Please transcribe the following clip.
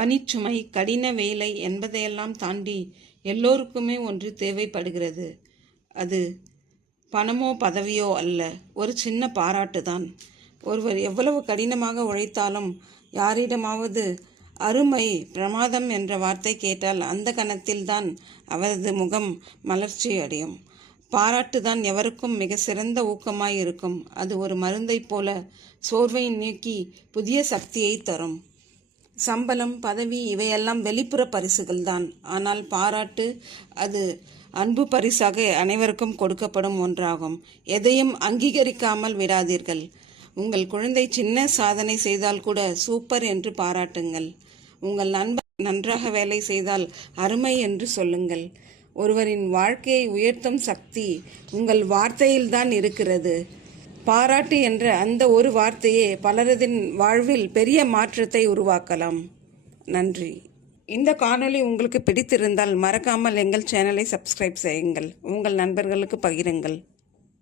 பணிச்சுமை கடின வேலை என்பதையெல்லாம் தாண்டி எல்லோருக்குமே ஒன்று தேவைப்படுகிறது. அது பணமோ பதவியோ அல்ல. ஒரு சின்ன பாராட்டு தான். ஒருவர் எவ்வளவு கடினமாக உழைத்தாலும் யாரிடமாவது அருமை பிரமாதம் என்ற வார்த்தை கேட்டால் அந்த கணத்தில்தான் அவரது முகம் மலர்ச்சி அடையும் பாராட்டு தான் எவருக்கும் மிக சிறந்த ஊக்கமாய் இருக்கும் அது ஒரு மருந்தைப் போல சோர்வை நீக்கி புதிய சக்தியை தரும். சம்பளம் பதவி இவையெல்லாம் வெளிப்புற பரிசுகள் தான் ஆனால் பாராட்டு அது அன்பு பரிசாக அனைவருக்கும் கொடுக்கப்படும் ஒன்றாகும். எதையும் அங்கீகரிக்காமல் விடாதீர்கள். உங்கள் குழந்தை சின்ன சாதனை செய்தால் கூட சூப்பர் என்று பாராட்டுங்கள். உங்கள் நண்பர் நன்றாக வேலை செய்தால் அருமை என்று சொல்லுங்கள். ஒருவரின் வாழ்க்கையை உயர்த்தும் சக்தி உங்கள் வார்த்தையில்தான் இருக்கிறது. பாராட்டு என்ற அந்த ஒரு வார்த்தையே பலரதின் வாழ்வில் பெரிய மாற்றத்தை உருவாக்கலாம். நன்றி. இந்த காணொளி உங்களுக்கு பிடித்திருந்தால் மறக்காமல் எங்கள் சேனலை சப்ஸ்கிரைப் செய்யுங்கள். உங்கள் நண்பர்களுக்கு பகிருங்கள்.